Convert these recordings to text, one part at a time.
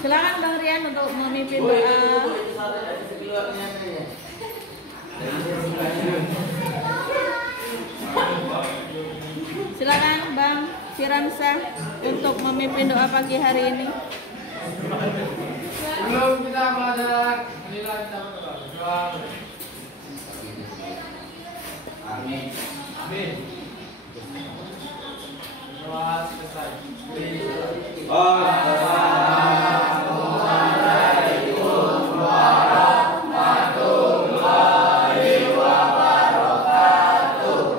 Silakan Bang Rian untuk memimpin doa. Silakan Bang Firansyah untuk memimpin doa pagi hari ini. Belum kita belajar, marilah kita berdoa. Amin. Amin. Doa selesai.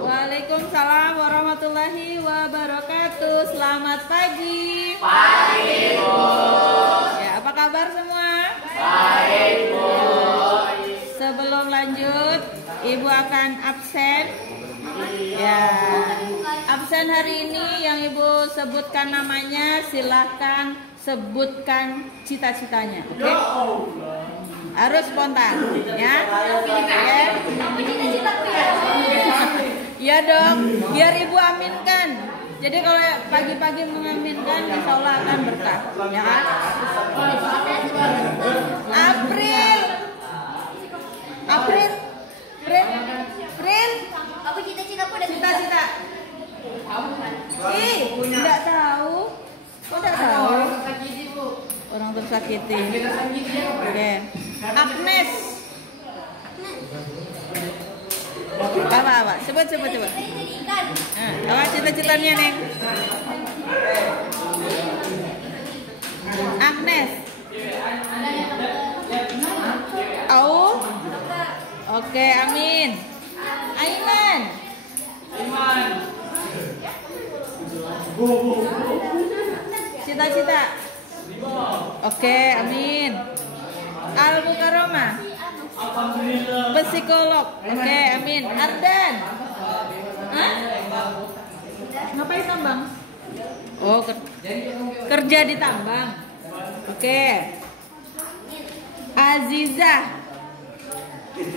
Waalaikumsalam warahmatullahi wabarakatuh. Selamat pagi. Pagi, Bu. Ya, apa kabar semua? Baik, Bu. Sebelum lanjut, Ibu akan absen. Ya, absen hari ini yang Ibu sebutkan namanya, silahkan sebutkan cita-citanya. Oke? Harus spontan, ya. Oke. Iya dong, biar Ibu aminkan. Jadi kalau pagi-pagi mengaminkan, insya Allah akan berkah, ya kan? April. Apa cita-citaku udah Cita-cita. Ih, tidak tahu. Kok tidak tahu? Orang tersakiti. Oke. Agnes. Apa? Coba. Apa cita-citanya, Neng? Agnes. Au? Oke, amin. Aiman. Cita-cita. Oke, amin. Al-Mukarramah. Psikolog. Oke, amin. Ardan. Hah? Ngapain tambang? Oh, kerja di tambang. Oke. Azizah.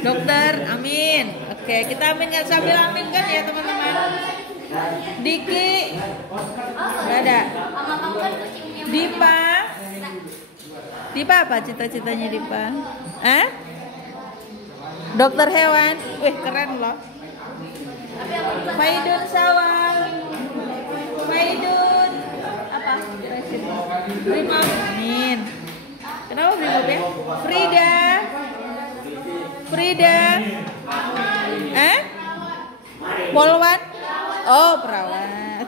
Dokter, amin. Oke, kita aminkan sambil aminkan ya teman-teman. Diki. Gak ada. Dipa. Dipa apa cita-citanya Dipa? Hah? Dokter hewan. Wih, keren loh. Faidun Sawal. Faidun apa? Brimob. Amin. Kenapa Brimob ya? Frida. Polwan. Oh, perawat.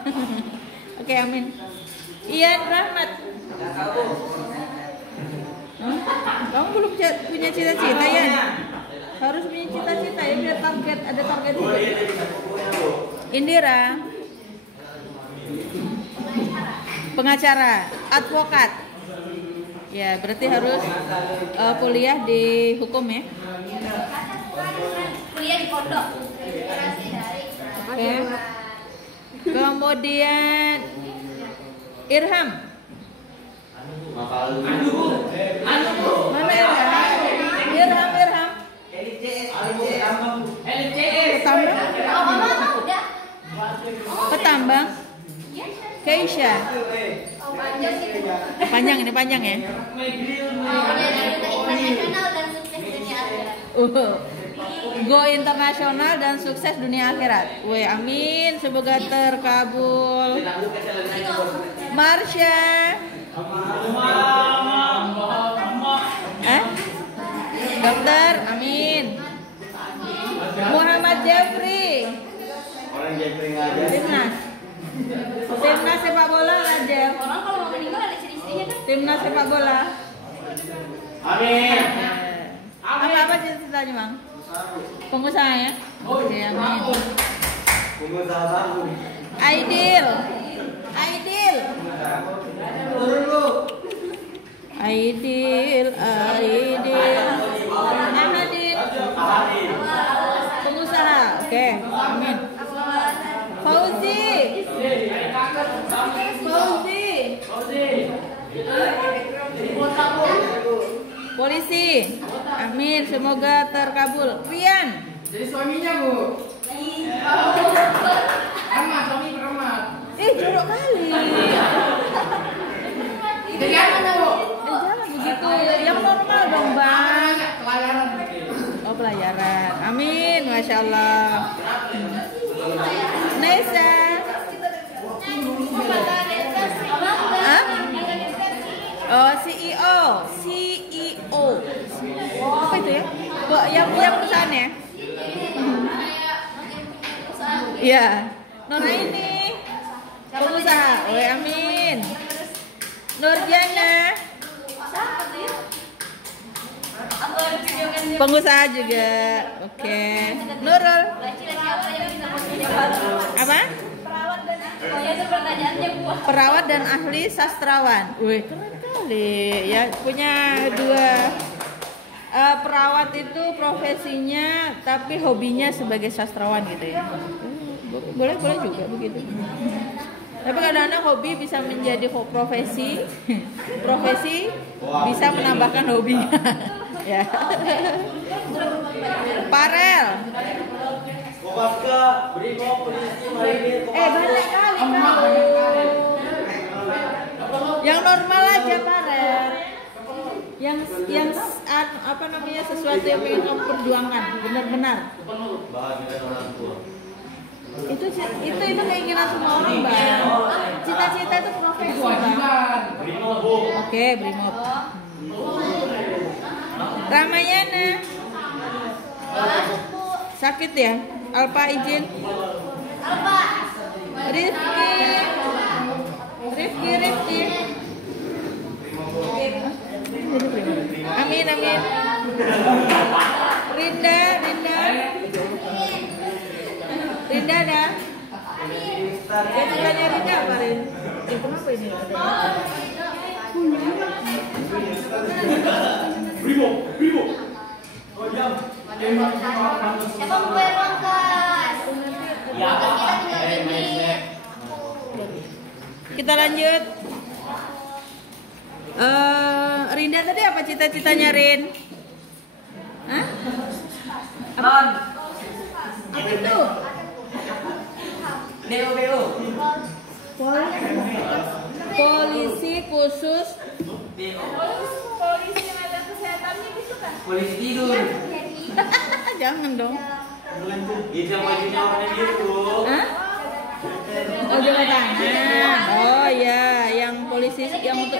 Oke, amin. Ian Rahmat. Kamu belum punya cita-cita ya? Harus punya cita-cita ya, biar ada target hidup. Indira. Pengacara, advokat. Ya, berarti harus kuliah di hukum ya. kuliah di pondok. Oke. Kemudian Irham. Mana Irham? Irham. Petambang. Keisha. Panjang ya. Go internasional dan sukses dunia akhirat. Woi, amin. Semoga terkabul. Marsha. Dokter, amin. Muhammad Jeffrey. Timnas sepak bola ada. Orang kalau mau meninggal ada ciri-cirinya kan? Timnas sepak bola. Amin. Apa cita-citanya, Bang? Pengusaha ya? Oke, amin. Aidil. Ahmadin. Pengusaha. Oke, amin. Fauzi. Polisi. Amin, semoga terkabul. Rian. Jadi suaminya, Bu. Suami peremat. Jorok kali. Jadi apa, Bu? Jawab. Masya Allah. Nesa. Hah? Oh, CEO. Apa itu ya? Yang punya perusahaan ya? Iya. Nora ini pengusaha. Oh, amin. Nurjana pengusaha juga. Oke. Nurul apa? Perawat dan ahli sastrawan. Wih, keren kali ya, punya dua. Perawat itu profesinya, tapi hobinya sebagai sastrawan gitu ya. Boleh juga begitu. Tapi kadang-kadang hobi bisa menjadi profesi, profesi bisa menambahkan hobinya. Ya. Parel. Banyak kali kamu. Yang normal aja Parel. Yang apa namanya, sesuatu yang ingin kamu perjuangkan benar-benar. Itu keinginan semua orang, Bang. Cita-cita itu profesi, Bang. Oke, Brimob. Ramayana sakit ya? Alpa izin. Rifki. Amin. Rinda dah. Tujuannya Rinda apa, Rin? Kenapa ini? Brimo. Siapa mau bayar uang kas? Kita tinggal ini. Kita lanjut. Rinda tadi apa cita-citanya, Rin? Hah? Apa itu? DO. Polisi khusus. Polisi tenaga kesehatannya gitu kan? Polisi tidur. Jangan dong. Itu bajunya warna biru. Hah? Oh, jalan tangan. Oh ya, yang polisi yang untuk.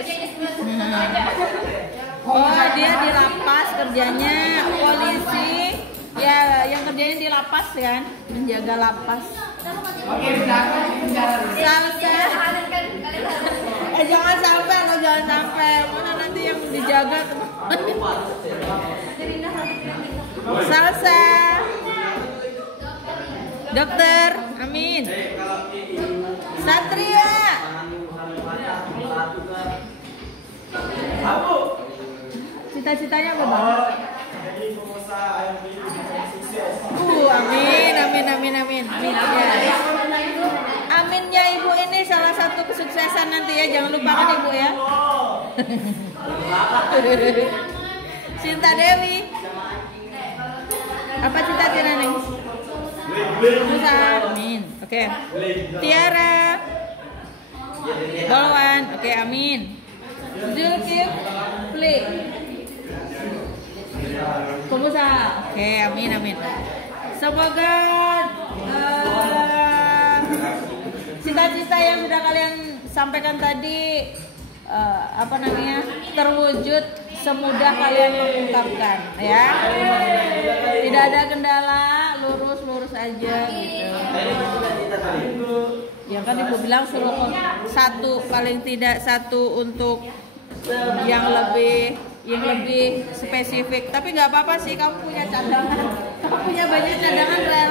Oh, dia di lapas kerjanya polisi. Ya, yang kerjanya di lapas kan, menjaga lapas. Oke, jangan Salsa. Jangan sampai lo, jangan sampai. Mana nanti yang dijaga teman. Salsa. Dokter, amin. Satria. Cita-citanya apa, Bang? Amin. Ya. Aminnya Ibu ini salah satu kesuksesan nanti ya, jangan lupakan Ibu ya. Sinta Dewi. Apa cita-cita nih? Amin. Oke. Tiara. Balwan. Oke, amin. Zulkifli. Pengusaha. Oke, amin. Semoga cita-cita yang sudah kalian sampaikan tadi terwujud semudah kalian mengungkapkan ya. Tidak ada kendala, lurus aja gitu. Ya kan Ibu bilang suruh paling tidak satu untuk yang lebih spesifik. Tapi nggak apa-apa sih, kamu punya cadangan. Kamu punya banyak cadangan, Rel.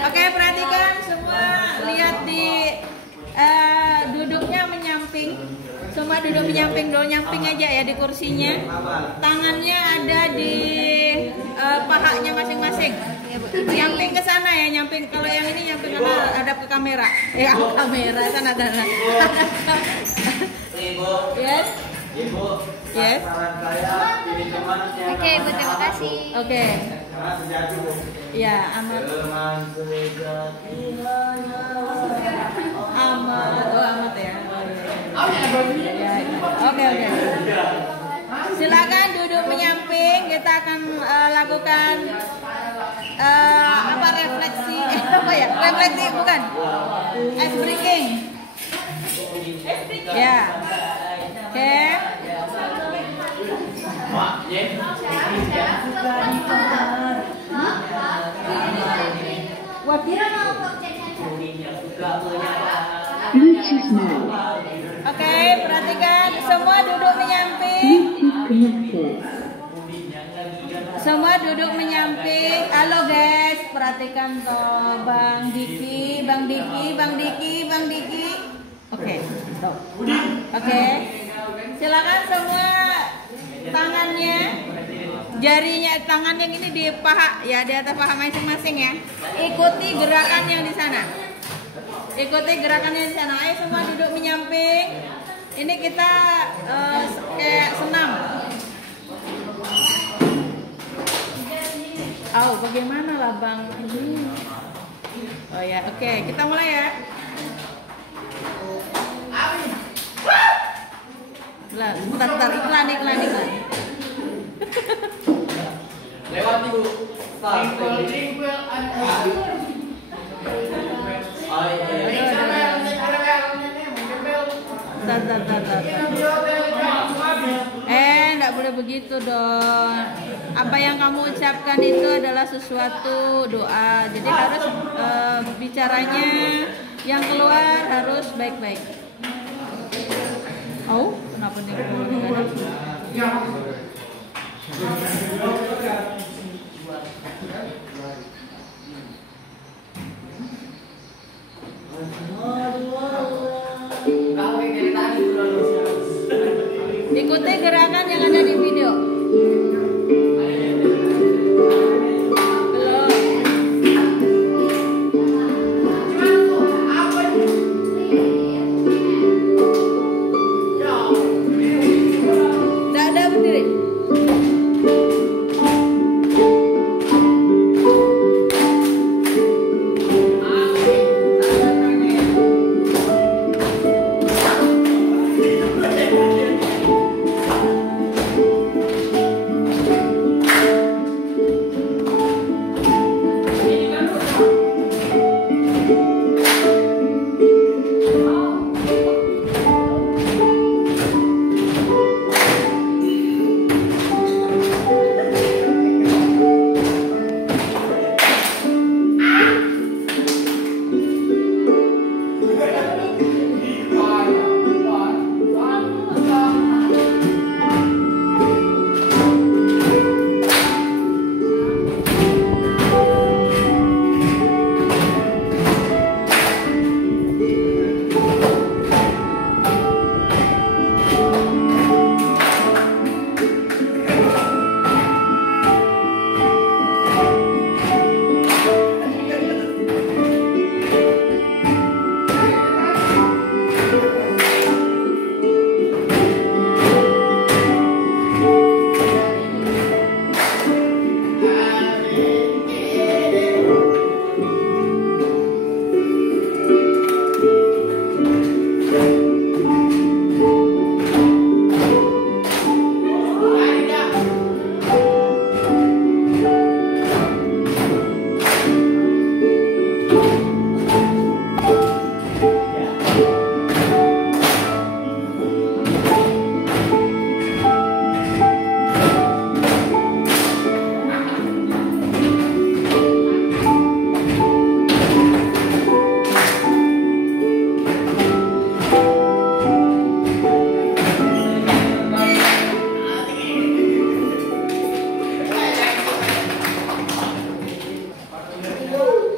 Oke, perhatikan semua, lihat di duduknya menyamping. Semua duduk menyamping dulu, nyamping aja ya di kursinya. Tangannya ada di pahanya masing-masing. Nyamping ke sana ya, nyamping. Kalau yang ini nyamping karena hadap ke kamera. Kamera sana ada. Yes. Yes. Oke, Ibu, terima kasih. Oke. Ya, amat. Amat ya. Oke. Silakan duduk menyamping. Kita akan lakukan refleksi. Refleksi bukan. Ice breaking. Ya. Oke. Oke, perhatikan semua duduk menyamping. Semua duduk menyamping. Halo guys, perhatikan toh Bang Diki. Oke, stop. Oke. Silakan semua tangannya, jarinya, tangan yang ini di paha ya, di atas paha masing-masing ya. Ikuti gerakan yang di sana. Ayo semua duduk menyamping. Ini kita kayak senam. Bagaimana lah Bang ini? Oh ya, oke, kita mulai ya. Bentar, iklan. Lewat ibu. Enggak boleh begitu dong. Apa yang kamu ucapkan itu adalah sesuatu doa. Jadi harus bicaranya yang keluar harus baik-baik. Oh, kenapa nih? Ikuti gerakan yang ada di video. Dada berdiri.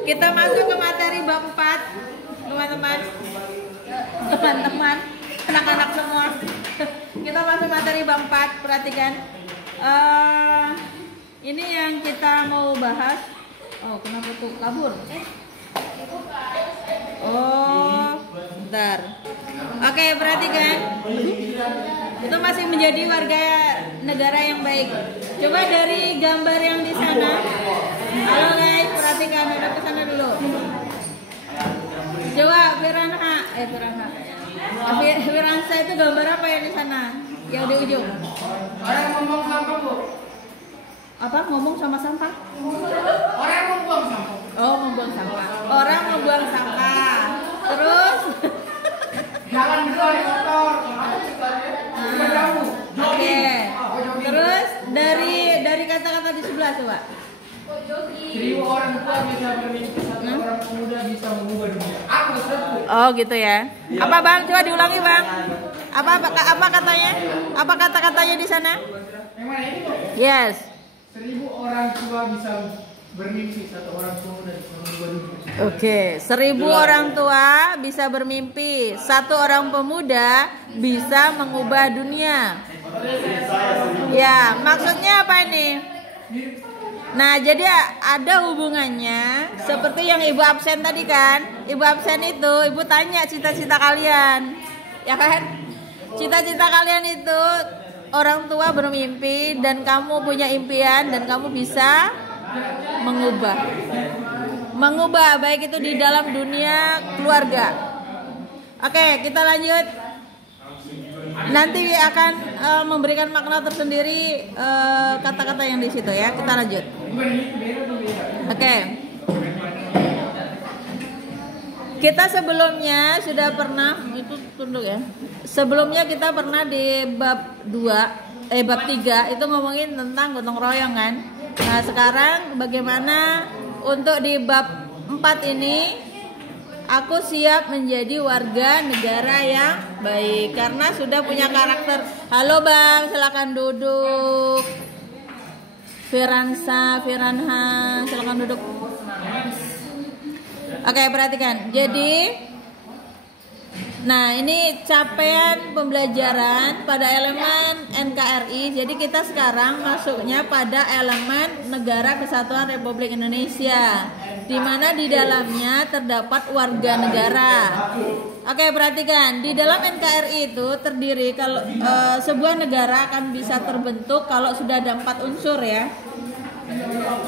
Kita masuk ke materi bab 4, teman-teman, anak-anak semua. Kita masuk materi bab 4, perhatikan. Ini yang kita mau bahas. Oh, kenapa tuh kabur? Oh, bentar. Oke, perhatikan. Itu masih menjadi warga negara yang baik. Coba dari gambar yang di sana. Halo guys, perhatikan, ada ke sana dulu. Coba Piranha. Wiransa itu gambar apa ya di sana? Yang di ujung. Orang ngomong sampah, Bu. Apa? Ngomong sama sampah? Orang membuang sampah. Oh, membuang sampah. Orang membuang sampah. Terus Jalan dulu di motor. Jauh. oke. Terus dari kata-kata di sebelah coba. 1000 orang tua bisa bermimpi, 1 orang pemuda bisa mengubah dunia. Aku setuju. Oh, gitu ya. Apa Bang? Coba diulangi, Bang. Apa katanya? Apa kata-katanya di sana? Yang mana ini, Bu? Yes. 1000 orang tua bisa bermimpi, 1 orang pemuda bisa mengubah dunia. Oke, 1000 orang tua bisa bermimpi, 1 orang pemuda bisa mengubah dunia. Ya, maksudnya apa ini? Nah, jadi ada hubungannya seperti yang Ibu absen tadi kan? Ibu absen itu, Ibu tanya cita-cita kalian. Ya kan? Cita-cita kalian itu orang tua bermimpi dan kamu punya impian dan kamu bisa mengubah baik itu di dalam dunia keluarga. Oke, kita lanjut. Nanti akan memberikan makna tersendiri kata-kata yang di situ ya. Kita lanjut. Oke. Kita sebelumnya sudah pernah itu tunduk ya. Sebelumnya kita pernah di bab 3 itu ngomongin tentang gotong royong kan. Nah, sekarang bagaimana untuk di bab 4 ini aku siap menjadi warga negara yang baik karena sudah punya karakter. Halo Bang, silakan duduk. Firansa, Firanha, silakan duduk. Oke, perhatikan. Jadi, nah ini capaian pembelajaran pada elemen NKRI. Jadi kita sekarang masuknya pada elemen Negara Kesatuan Republik Indonesia, di mana di dalamnya terdapat warga negara. Oke, perhatikan. Di dalam NKRI itu terdiri kalau sebuah negara akan bisa terbentuk kalau sudah ada 4 unsur ya.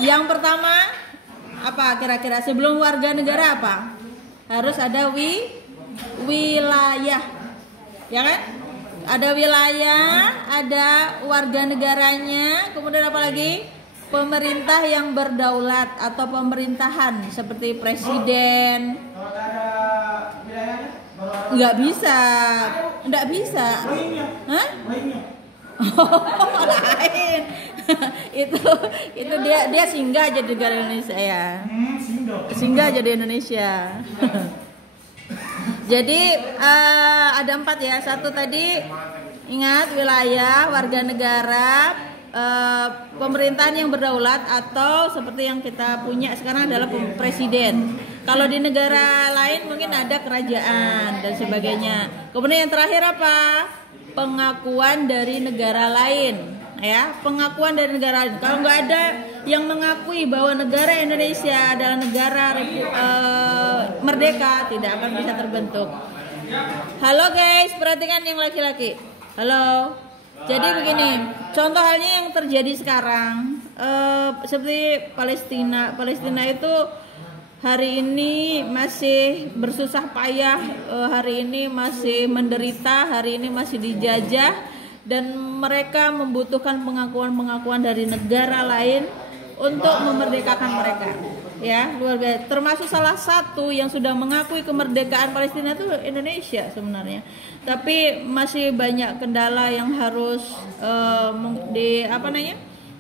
Yang pertama apa kira-kira sebelum warga negara apa? Harus ada wilayah. Ya kan? Ada wilayah, ada warga negaranya, kemudian apa lagi? Pemerintah yang berdaulat atau pemerintahan seperti presiden. Nggak bisa. Hah? Oh, lain. itu dia singgah jadi negara Indonesia ya. Singgah jadi Indonesia. Jadi ada 4 ya. 1 tadi ingat wilayah, warga negara, pemerintahan yang berdaulat atau seperti yang kita punya sekarang adalah presiden. Kalau di negara lain mungkin ada kerajaan dan sebagainya. Kemudian yang terakhir apa? Pengakuan dari negara lain, ya, pengakuan dari negara lain. Kalau nggak ada yang mengakui bahwa negara Indonesia adalah negara merdeka, tidak akan bisa terbentuk. Halo guys, perhatikan yang laki-laki. Halo. Jadi begini, contoh halnya yang terjadi sekarang, seperti Palestina. Palestina itu hari ini masih bersusah payah, hari ini masih menderita, hari ini masih dijajah, dan mereka membutuhkan pengakuan-pengakuan dari negara lain untuk memerdekakan mereka. Ya, luar biasa. Termasuk salah satu yang sudah mengakui kemerdekaan Palestina itu Indonesia sebenarnya. Tapi masih banyak kendala yang harus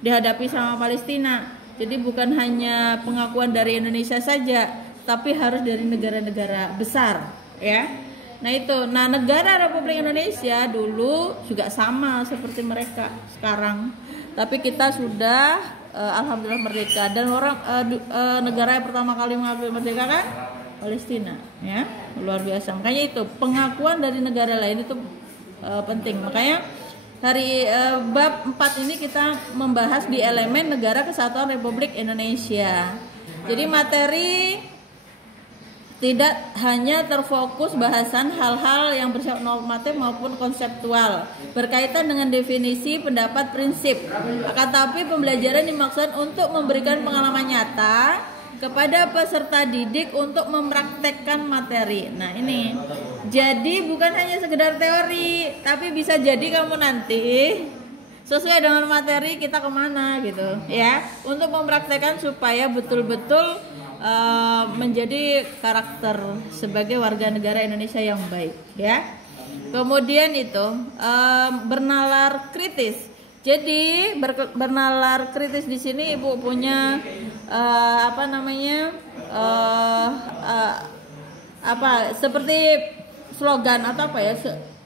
dihadapi sama Palestina. Jadi bukan hanya pengakuan dari Indonesia saja, tapi harus dari negara-negara besar, ya. Nah itu, negara Republik Indonesia dulu juga sama seperti mereka sekarang, tapi kita sudah alhamdulillah merdeka, dan negara yang pertama kali mengakui merdeka kan Palestina, ya, luar biasa. Makanya itu pengakuan dari negara lain itu penting. Makanya hari bab 4 ini kita membahas di elemen Negara Kesatuan Republik Indonesia. Jadi materi tidak hanya terfokus bahasan hal-hal yang bersifat normatif maupun konseptual berkaitan dengan definisi, pendapat, prinsip. Akan tapi pembelajaran dimaksud untuk memberikan pengalaman nyata kepada peserta didik untuk mempraktekkan materi. Nah ini Jadi bukan hanya sekedar teori, tapi bisa jadi kamu nanti sesuai dengan materi kita kemana gitu ya, untuk mempraktekkan supaya betul-betul menjadi karakter sebagai warga negara Indonesia yang baik ya. Kemudian itu bernalar kritis. Jadi bernalar kritis di sini Ibu punya seperti slogan atau apa ya,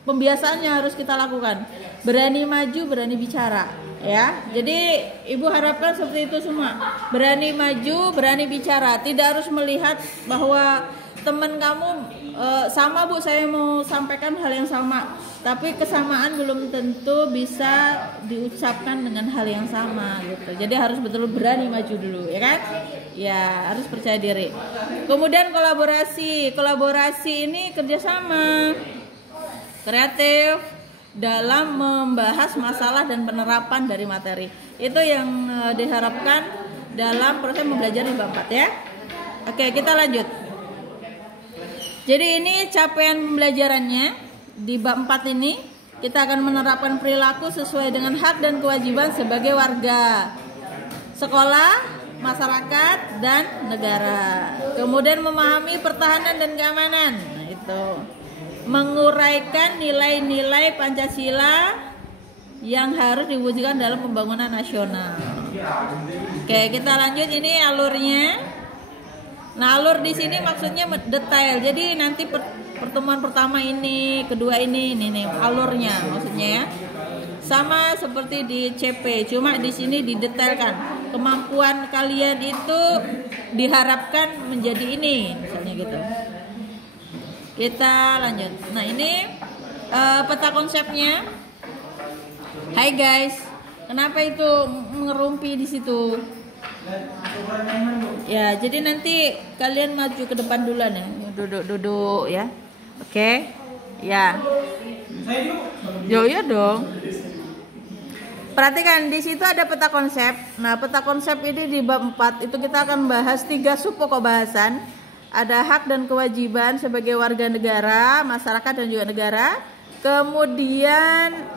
pembiasaannya harus kita lakukan. Berani maju, berani bicara ya. Jadi Ibu harapkan seperti itu semua. Berani maju, berani bicara. Tidak harus melihat bahwa teman kamu sama Bu, saya mau sampaikan hal yang sama, tapi kesamaan belum tentu bisa diucapkan dengan hal yang sama gitu. Jadi harus betul berani maju dulu ya kan? Ya, harus percaya diri. Kemudian kolaborasi. Kolaborasi ini kerjasama, kreatif dalam membahas masalah dan penerapan dari materi. Itu yang diharapkan dalam proses membelajar di bab 4 ya. Oke, kita lanjut. Jadi ini capaian pembelajarannya di bab 4 ini. Kita akan menerapkan perilaku sesuai dengan hak dan kewajiban sebagai warga sekolah, masyarakat, dan negara. Kemudian memahami pertahanan dan keamanan. Nah, itu menguraikan nilai-nilai Pancasila yang harus diwujudkan dalam pembangunan nasional. Oke, kita lanjut, ini alurnya. Nah, alur di sini maksudnya detail. Jadi nanti pertemuan pertama ini, kedua ini nih alurnya maksudnya ya. Sama seperti di CP, cuma di sini didetailkan. Kemampuan kalian itu diharapkan menjadi ini, misalnya gitu. Kita lanjut. Nah, ini peta konsepnya. Hai guys, kenapa itu ngerumpi di situ? Ya, jadi nanti kalian maju ke depan duluan ya. Duduk ya. Oke. Ya. Yo ya dong. Perhatikan di situ ada peta konsep. Nah, peta konsep ini di bab 4 itu kita akan bahas 3 sub pokok bahasan. Ada hak dan kewajiban sebagai warga negara, masyarakat dan juga negara. Kemudian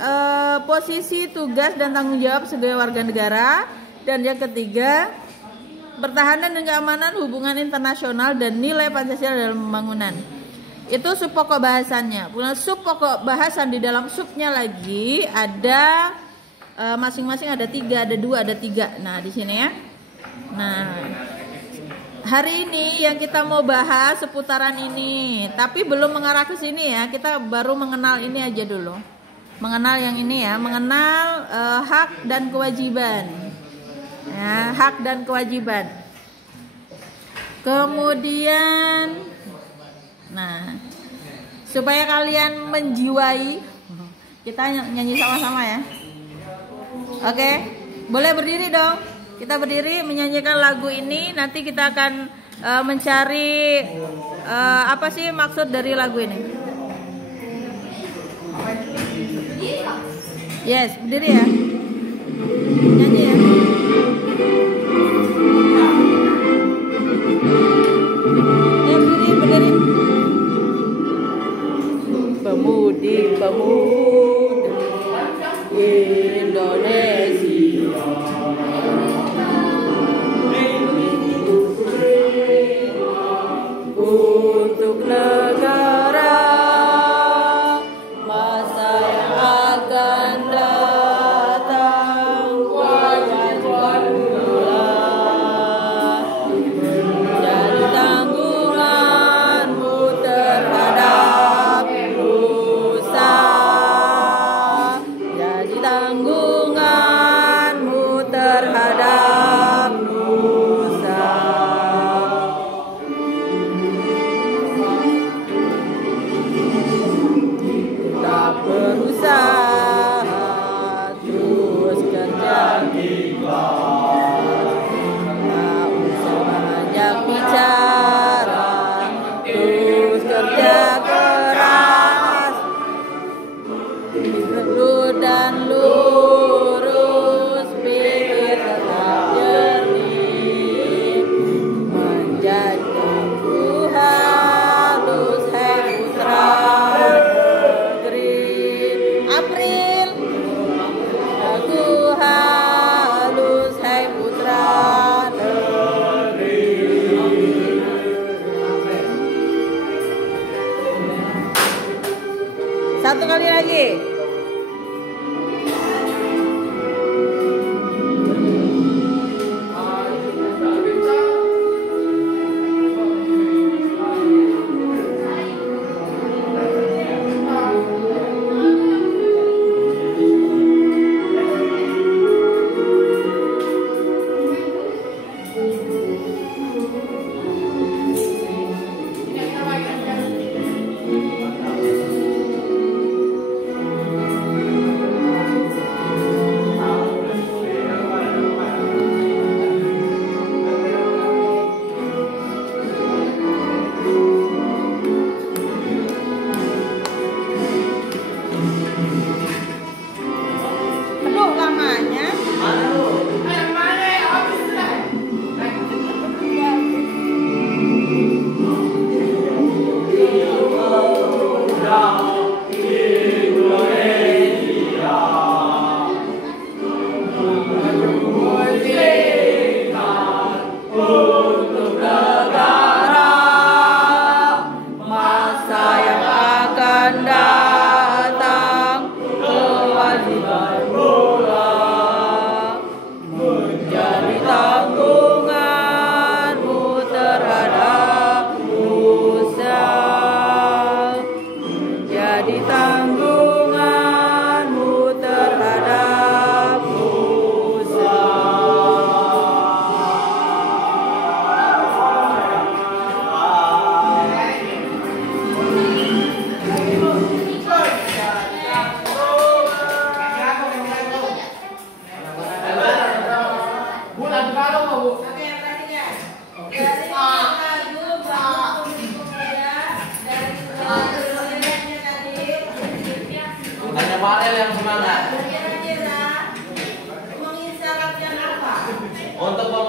posisi, tugas dan tanggung jawab sebagai warga negara. Dan yang ketiga, pertahanan dan keamanan, hubungan internasional, dan nilai Pancasila dalam pembangunan. Itu sub pokok bahasannya. Kemudian sub pokok bahasan di dalam subnya lagi ada masing-masing ada 3, ada 2, ada 3. Nah, di sini ya. Nah, hari ini yang kita mau bahas seputaran ini, tapi belum mengarah ke sini ya. Kita baru mengenal ini aja dulu. Mengenal yang ini ya, mengenal hak dan kewajiban. Ya, hak dan kewajiban. Kemudian, nah, supaya kalian menjiwai, kita nyanyi sama-sama ya. Oke, boleh berdiri dong. Kita berdiri menyanyikan lagu ini. Nanti kita akan mencari apa sih maksud dari lagu ini. Yes, berdiri ya. Nyanyi ya. Berdiri. Pemuda Indonesia, untuk negara masa yang akan datang.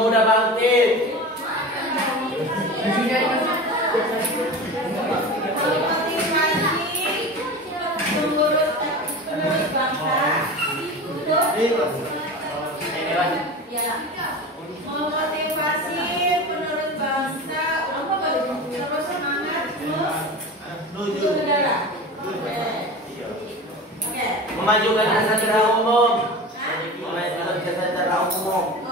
pemuda bangkit. Memotivasi penerus bangsa untuk terus semangat menuju negara. Memajukan kesejahteraan umum. Memajukan kesejahteraan umum.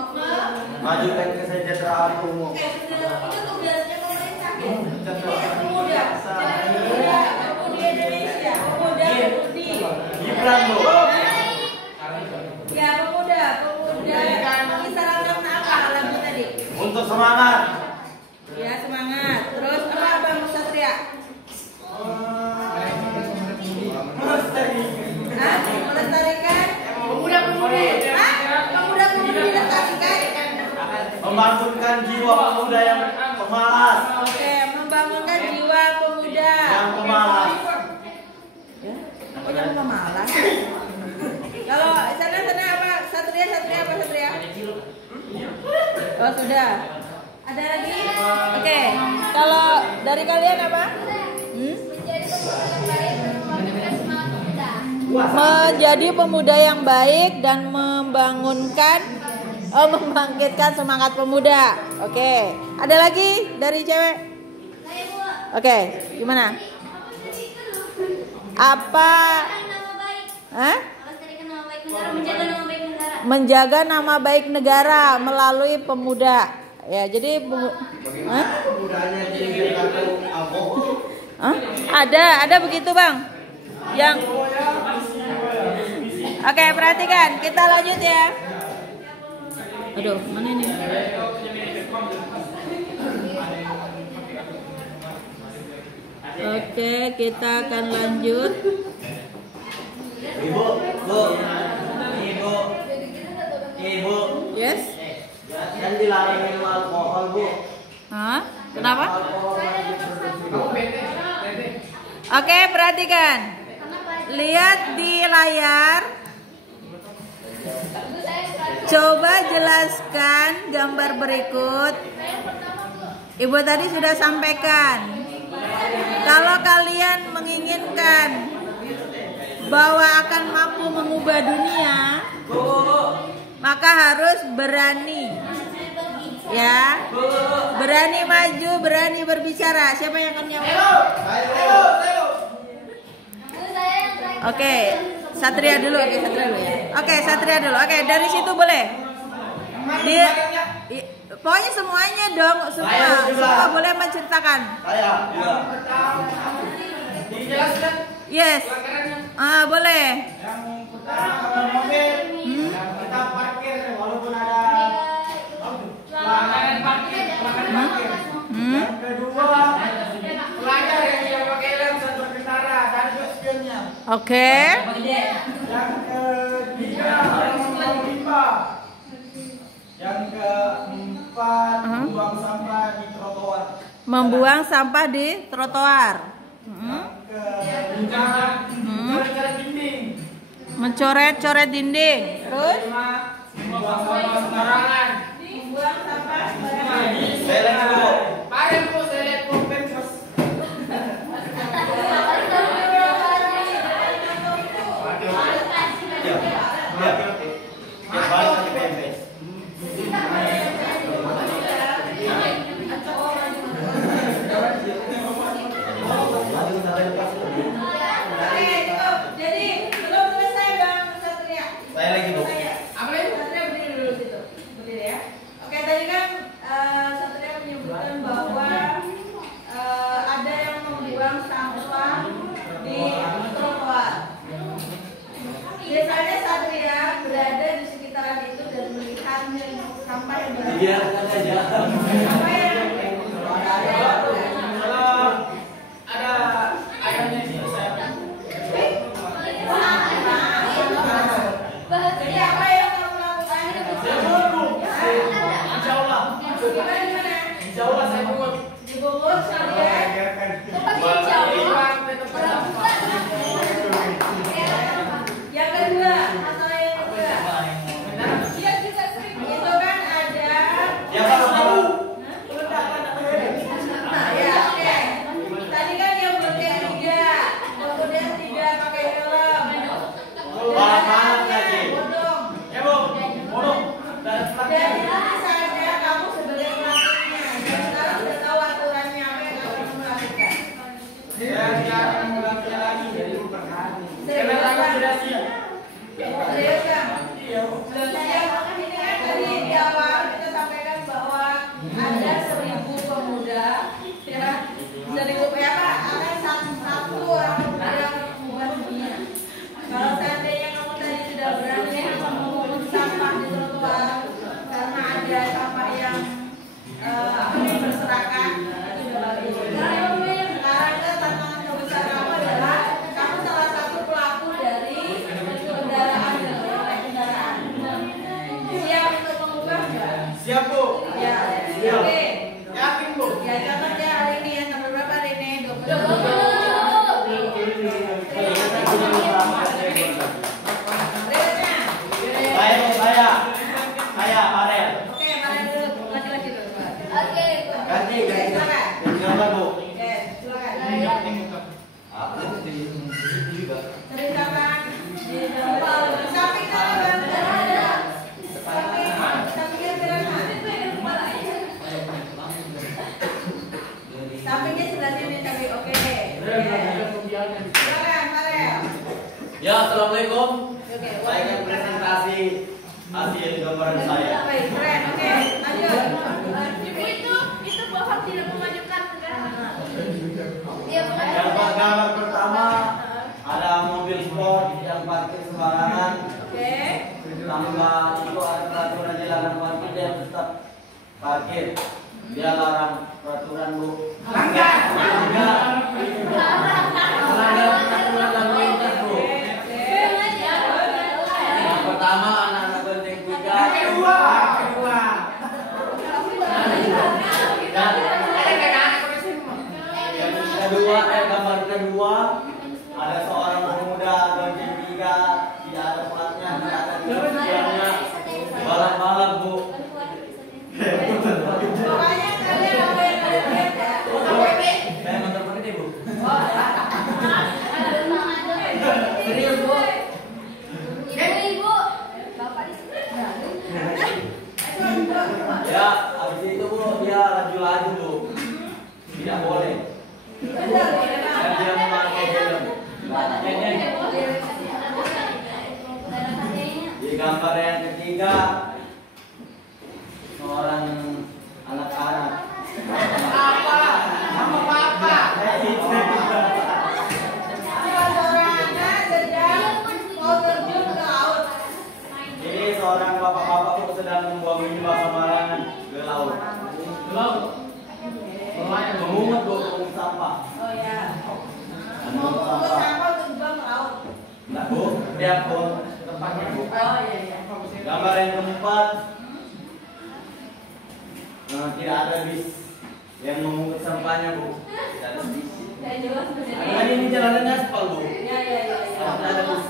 Majukan kesejahteraan umum. Itu tugasnya pemerintah. Pemuda Indonesia, pemuda Budi. Gibran Bu. Ya pemuda. Kisaran apa lagu tadi? Untuk semangat. Ya semangat. Terus apa Bang Satria? Melestarikan pemuda-pemudi. Pemuda-pemudi dilestarikan. Membangunkan jiwa pemuda yang pemalas. Oke, membangunkan jiwa pemuda Yang pemalas. Ya, apa yang pemalas? Kalau sana apa? Satria apa Satria? Oh sudah. Ada lagi? Oke. Kalau dari kalian apa? Menjadi pemuda yang baik dan membangkitkan semangat pemuda. Oke. Ada lagi dari cewek? Oke. Gimana? Apa? Hah? Menjaga nama baik negara melalui pemuda. Ya, jadi ada begitu, Bang. Yang Oke, perhatikan. Kita lanjut ya. Aduh, mana ini? Oke, kita akan lanjut. Ibu. Yes. Kan dilarang minum alkohol, Bu. Hah? Kenapa? Oke, perhatikan. Lihat di layar. Coba jelaskan gambar berikut. Ibu tadi sudah sampaikan. Kalau kalian menginginkan bahwa akan mampu mengubah dunia, maka harus berani. Ya. Berani maju, berani berbicara. Siapa yang akan nyawa? Oke, Satria dulu. Oke, Satria dulu. Oke, dari situ boleh. Pokoknya semuanya dong, semua boleh menceritakan. Yes. Boleh. Kita parkir walaupun ada pelanggaran parkir, Yang kedua, pelajar yang pakai helm saat berkendara dan spionnya. Oke. Yang ketiga, orang membuang limbah. Yang keempat, membuang sampah di trotoar. Membuang sampah di trotoar. Kelima, mencoret dinding. Mencoret-coret dinding. Terus? Membuang sampah sembarangan. Membuang sampah sembarangan. Saya lihat Bu. Paren Bu, saya lihat Bu. Yang kedua, masalah yang kedua. Itu kan ada Oke. Yakin, Bu? Ya catat ya hari ini ya, tanggal berapa hari ini? 20. Berikutnya. Saya Farel. Oke, Farel dulu. Laki-laki dulu. Oke. Ganti. Silakan. Gambar, Bu. Oke, silakan. Apa itu juga? Ceritakan di gambar. Samping kanan. Sampingnya silakan. Sampingnya sebelah sini tapi oke. Silakan, Farel. Ya, assalamualaikum. Oke. Saya akan presentasi hasil gambaran saya. Baik, keren. Oke, lanjut. Itu Bapak tidak memajukan negara. Iya, bukan. Gambar pertama ada mobil sport yang parkir sembarangan. Oke. Tambah itu ada peraturan di larang parkir dan tetap parkir. Dia larang peraturan, Bu. Langgar. Melanggar peraturan lalu lintas, Bu. Yang pertama anak-anak benteng 3. Kedua. Dan yang kedua, gambar kedua ada seorang pemuda benteng 3, tidak ada platnya, tidak ada tulisannya, balap-balap, Bu. Pokoknya kalian apa yang kalian lihat ya. Saya motor pakai, Bu. Serius, Bu. Ibu. Bapak di sini. Ya, habis itu, Bu, dia laju-laju, Bu. Tidak boleh. Dan dia memakai helm. Di gambar yang ketiga, seorang anak-anak. Sama Papa. Seorang anak sedang mau terjun ke laut. Ini seorang bapak-bapak Bu sedang membuang limbah sembarangan ke laut. Memungut, Bu, memungut sampah. Oh ya. Mau Memungut ke sampah. sampah untuk dibuang ke laut. Enggak, Bu. Dia buang tempatnya, Bu. Oh iya iya. Gambar yang keempat, tidak ada bis yang memungut sampahnya, Bu. Tidak ada bis. Saya jelas Kan ini jalanannya aspal, Bu. Ya ya ya. Tidak ada bis.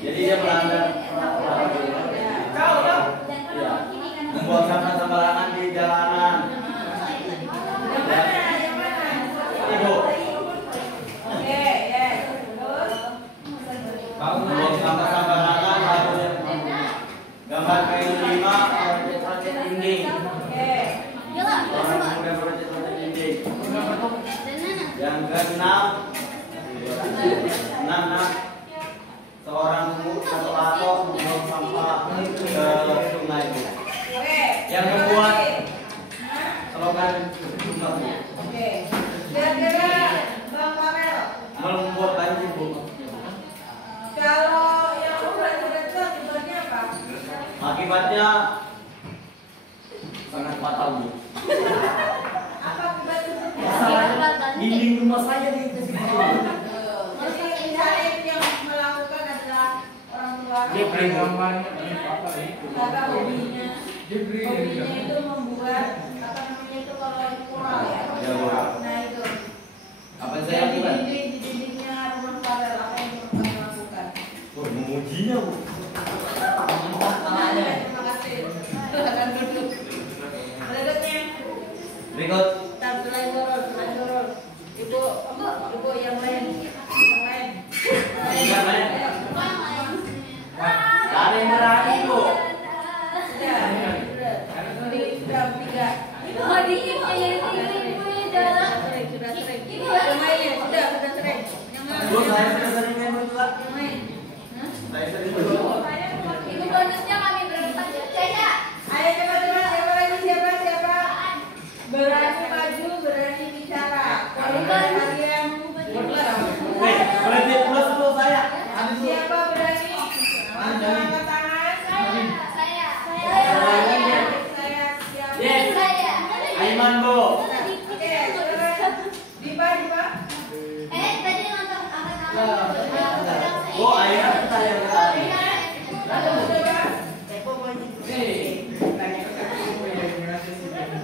Jadi dia melanggar peraturan. Kau dong. Ya. Membuang sampah sembarangan di jalanan. Yang mana? Yang mana? Ini, Bu. Oke, ya. Terus Membuang sampah sembarangan lalu yang gambar kelima, proyek dinding. oke. Orang pemuda proyek dinding. Yang keenam, seorang motor membuang sampah ke sungai. Oke. Yang membuat slogan sungai. Oke. Kira-kira Bang Farel, Membuat banjir, Bu. kalau yang berat-berat itu akibatnya apa? Akibatnya sangat fatal, Bu. Apa akibatnya? Dinding rumah saya di Jadi misalnya itu yang melakukan adalah orang tua. Dia beri gambarnya dari Papa itu. Karena hobinya Dia beri itu membuat apa namanya itu kalau itu mural ya. Ya, Bu. Nah itu. Apa yang Saya saya lakukan? di dindingnya rumah Farel apa yang Bapak lakukan? Oh, memujinya, Bu. Terima kasih. Silakan duduk. Berikutnya. Berikut. Tar, selain turun. Ibu yang lain. Yang lain. Ada yang berani, Bu. Sudah. Sudah tiga. Sudah sering. Yang lainnya sudah sering. Yang lain. Bu, saya sudah sering main berdua. Yang lain. Hah? Saya sering berdua. Itu bonusnya kami berempat ya. Saya. Ayo coba siapa lagi siapa? Berani maju, berani bicara. Kalau kalian Berarti plus, Bu, saya. siapa berani? Angkat tangan. Saya. Saya siap. Yes. Aiman, Bu. Oke, saudara. Dipa. Tadi nonton angkat tangan. Bu, Aiman saya berani. Lalu coba. Nih, tanya ke kakakku yang ngasih sini.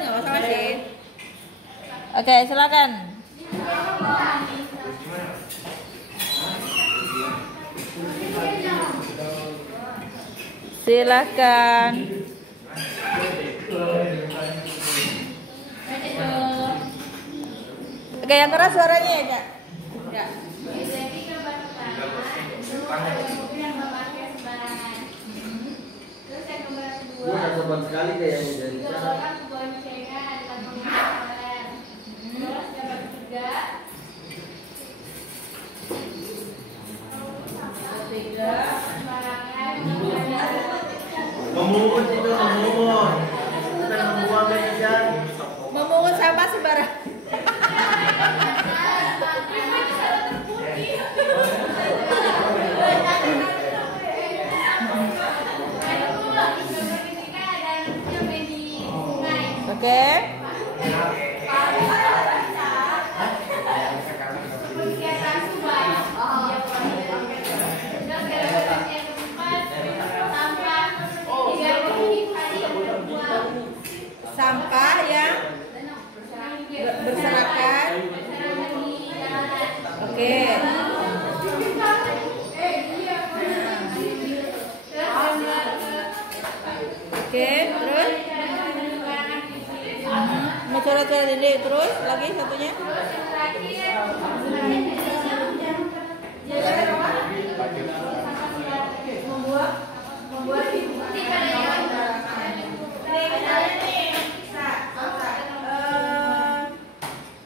nggak masalah sih. Oke, silakan. Silakan. Oke, yang keras suaranya ya, Kak. Ya. Gua sopan sekali deh yang jadi. Memungut itu memungut, bukan membuang meja. Memungut sampah sembarang. Oke. Sampah yang berserakan. Oke. Oke, terus mau coret-coret ini, terus lagi satunya.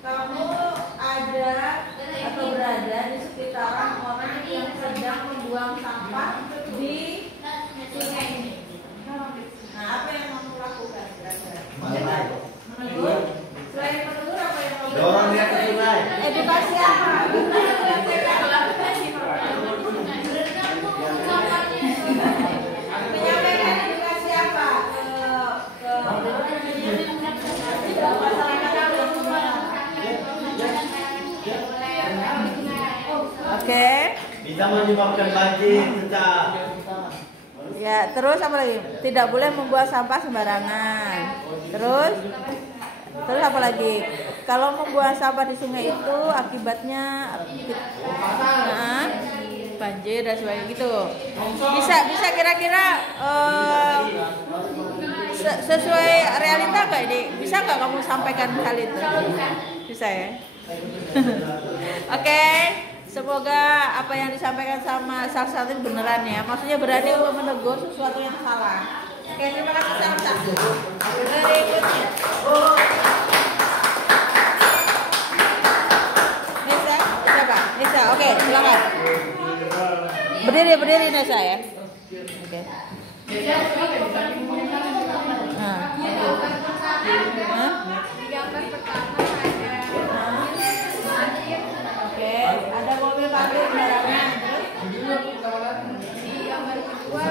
Kamu ada atau berada di sekitaran orang yang sedang membuang sampah di sungai ini. Nah, apa yang kamu lakukan? Menegur. Selain menegur, apa yang kamu lakukan? Dorong dia ke sungai. Edukasi apa? Menyampaikan edukasi apa ke masyarakat lingkungan? Oke. Bisa menyebabkan banjir, Cecah. Ya, terus apa lagi? Tidak boleh membuang sampah sembarangan. Terus apa lagi? Kalau membuang sampah di sungai itu akibatnya banjir dan sebagainya gitu. Bisa kira-kira sesuai realita nggak ini? Bisa nggak kamu sampaikan hal itu? Bisa ya. Oke. Semoga apa yang disampaikan sama Salsa ini beneran ya. Maksudnya berani untuk menegur sesuatu yang salah. Oke, terima kasih Salsa. Berikutnya. Nisa, siapa? Nisa, oke, silakan. Berdiri Nisa ya. Oke. Oke, ada mobil parkir sembarangan. Di gambar kedua,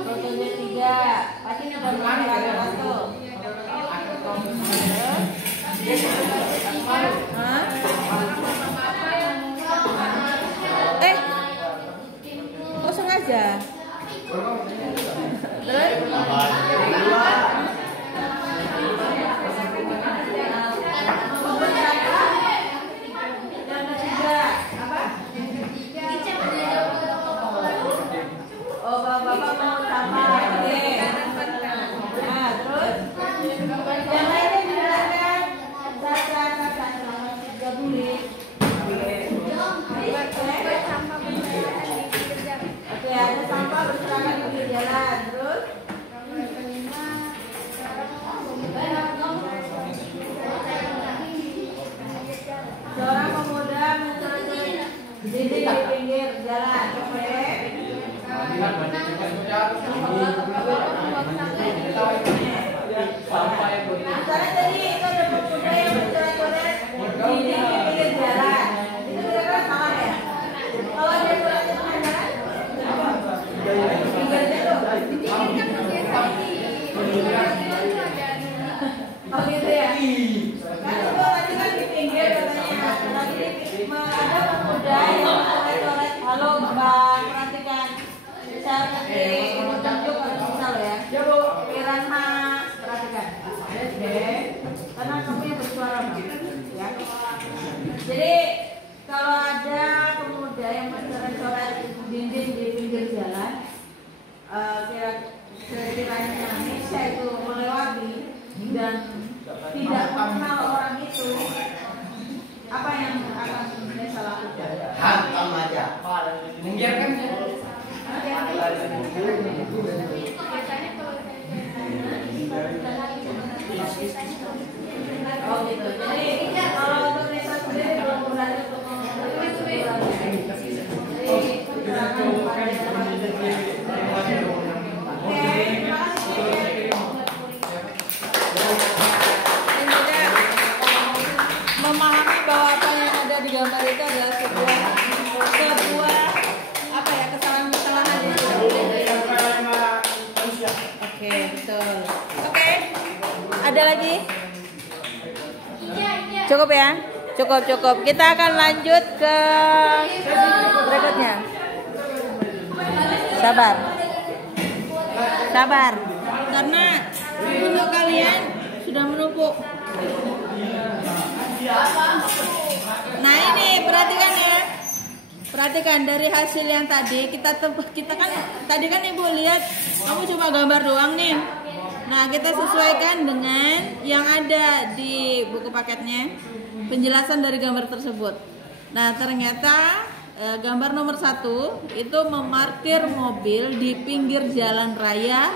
fotonya 3, pasti sudah berapa satu. Oh sengaja. Terus? Oh, bapak mau sampah. Oke. Nah, terus yang lainnya dijelaskan. Tiga bulir. Oke, ada sampah berserakan di pinggir jalan. Terus seorang pemuda mencoret-coret dinding di pinggir jalan. Oke. Misalnya tadi itu ada pemuda yang mencoret-coret dinding di pinggir jalan. Itu kira-kira salah ya? Kalau dia coret di tengah jalan, oh gitu ya? Kan itu tadi kan di pinggir katanya. Tadi ada pemuda yang mencoret-coret. Halo Mbak, perhatikan. Saya nanti mau tunjuk kalau bisa lo ya. Oke. Karena kamu yang bersuara banget, ya. Jadi kalau ada pemuda yang mencoret-coret dinding di pinggir jalan, kira-kiranya Nisha itu melewati dan tidak mengenal orang itu, apa yang akan Nisha lakukan? Hantam aja. Membiarkan Oh gitu. Jadi kalau untuk Nisha sendiri belum berani untuk memahami bahwa apa yang ada di gambar itu adalah sebuah apa ya, kesalahan-kesalahan ya. Oke, betul. Oke. Ada lagi? Cukup ya? Cukup. Kita akan lanjut ke berikutnya. Sabar. Karena untuk kalian sudah menumpuk. Nah ini perhatikan ya. Perhatikan dari hasil yang tadi kita kan tadi kan Ibu lihat kamu cuma gambar doang nih. Nah kita sesuaikan dengan yang ada di buku paketnya, penjelasan dari gambar tersebut. Nah ternyata gambar nomor 1 itu memarkir mobil di pinggir jalan raya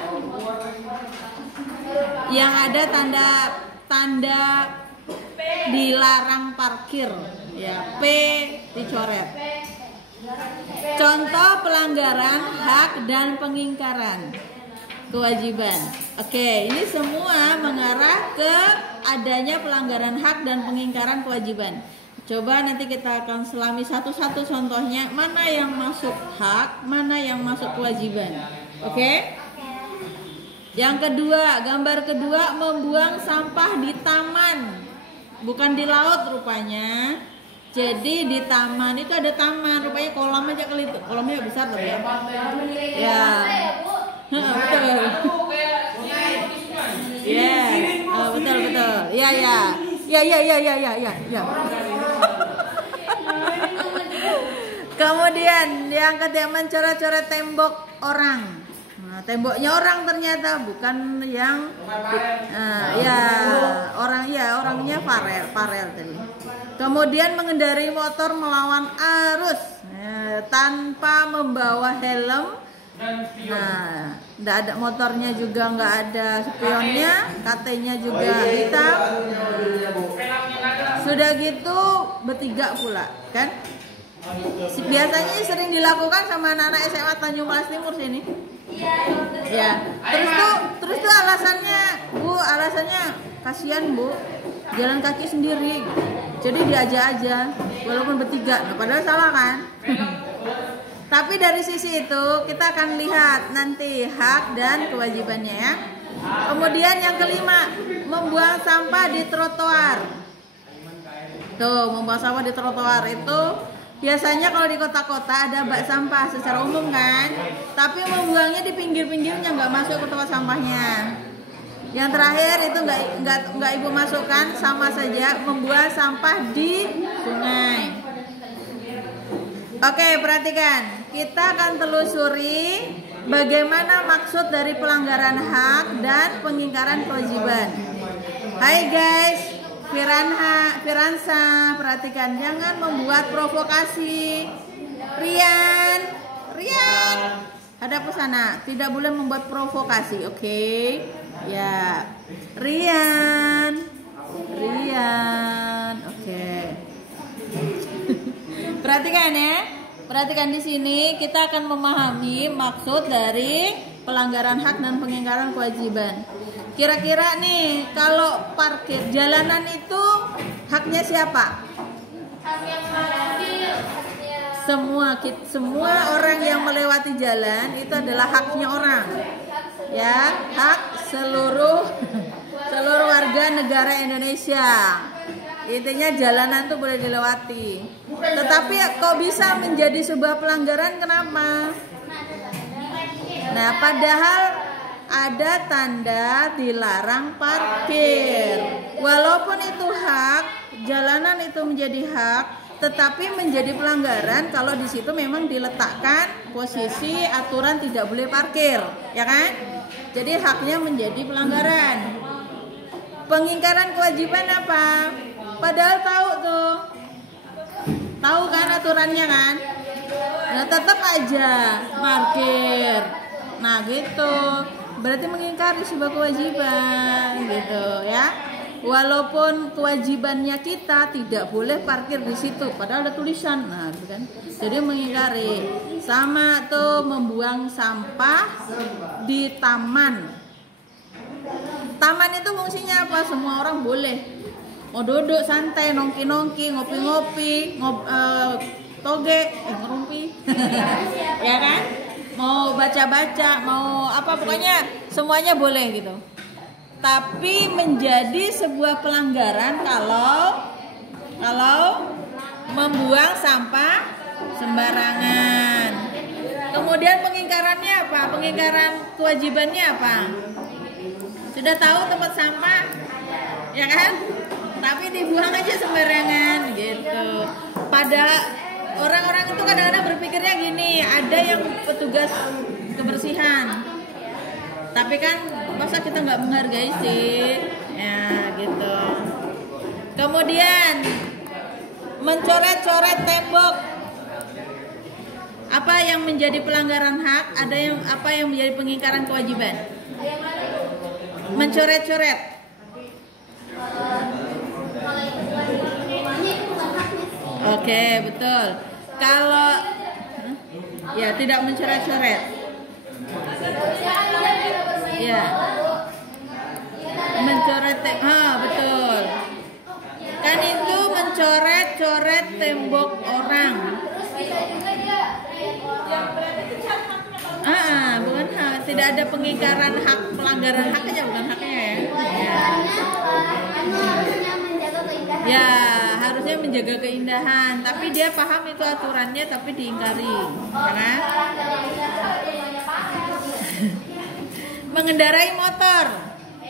yang ada tanda dilarang parkir, ya, P dicoret. Contoh pelanggaran hak dan pengingkaran kewajiban. Oke, ini semua mengarah ke adanya pelanggaran hak dan pengingkaran kewajiban. Coba nanti kita akan selami satu-satu contohnya, mana yang masuk hak, mana yang masuk kewajiban. Oke? Yang kedua, gambar kedua, membuang sampah di taman, bukan di laut rupanya. Jadi di taman itu ada taman, rupanya kolam aja kali itu. Kolamnya besar loh ya. Ya. Betul. Ya, betul. Ya. Kemudian yang ketiga, mencoret-coret tembok orang. Nah, temboknya orang ternyata bukan yang orangnya farel tadi. Kemudian mengendarai motor melawan arus tanpa membawa helm. Nah, tidak ada motornya juga, nggak ada spionnya, KT-nya juga hitam. Sudah gitu bertiga pula, kan? Biasanya sering dilakukan sama anak-anak SMA Tanjung Mas Timur sini. Ya. Terus tuh alasannya kasihan Bu, jalan kaki sendiri. Jadi diajak aja, walaupun bertiga. Nah, padahal salah kan? Tapi dari sisi itu kita akan lihat nanti hak dan kewajibannya ya. Kemudian yang kelima, membuang sampah di trotoar. Tuh, membuang sampah di trotoar itu biasanya kalau di kota-kota ada bak sampah secara umum kan. Tapi membuangnya di pinggir-pinggirnya, nggak masuk ke tempat sampahnya. Yang terakhir itu nggak Ibu masukkan, sama saja membuang sampah di sungai. Oke, perhatikan. Kita akan telusuri bagaimana maksud dari pelanggaran hak dan pengingkaran kewajiban. Hai guys, Firansa, perhatikan, jangan membuat provokasi. Rian, hadap ke sana. Tidak boleh membuat provokasi, oke? Ya, Rian, oke. Perhatikan ya. Perhatikan di sini kita akan memahami maksud dari pelanggaran hak dan pengingkaran kewajiban. Kira-kira nih kalau parkir jalanan itu haknya siapa? Semua orang yang melewati jalan itu adalah haknya orang. Ya, hak seluruh warga negara Indonesia. Intinya jalanan tuh boleh dilewati. Tetapi kok bisa menjadi sebuah pelanggaran, kenapa? Nah, padahal ada tanda dilarang parkir. Walaupun itu hak, jalanan itu menjadi hak, tetapi menjadi pelanggaran kalau di situ memang diletakkan posisi aturan tidak boleh parkir, ya kan? Jadi haknya menjadi pelanggaran. Pengingkaran kewajiban apa? Padahal tahu tuh, tahu kan aturannya kan? Nah tetap aja parkir. Nah gitu. Berarti mengingkari sebuah kewajiban gitu ya. Walaupun kewajibannya kita tidak boleh parkir di situ, padahal ada tulisan, nah gitu kan. Jadi mengingkari. Sama tuh membuang sampah di taman. Taman itu fungsinya apa? Semua orang boleh. Mau duduk santai, nongki-nongki, ngopi-ngopi, toge, ngerumpi, ya kan? Mau baca-baca, mau apa, pokoknya semuanya boleh gitu. Tapi menjadi sebuah pelanggaran kalau membuang sampah sembarangan. Kemudian pengingkarannya apa? Pengingkaran kewajibannya apa? Sudah tahu tempat sampah, ya kan? Tapi dibuang aja sembarangan gitu. Pada orang-orang itu kadang-kadang berpikirnya gini, ada yang petugas kebersihan, tapi kan masa kita nggak menghargai sih, ya gitu. Kemudian mencoret-coret tembok, apa yang menjadi pelanggaran hak, ada yang apa yang menjadi pengingkaran kewajiban? Mencoret-coret. Oke, betul. Kalau ya tidak mencoret-coret. Ya. Mencoret betul. Kan itu mencoret-coret tembok orang. Bukan hak. Tidak ada pengingkaran hak, pelanggaran hak aja, bukan haknya ya. Ya, harusnya menjaga keindahan, tapi dia paham itu aturannya tapi diingkari, ya kan? Mengendarai motor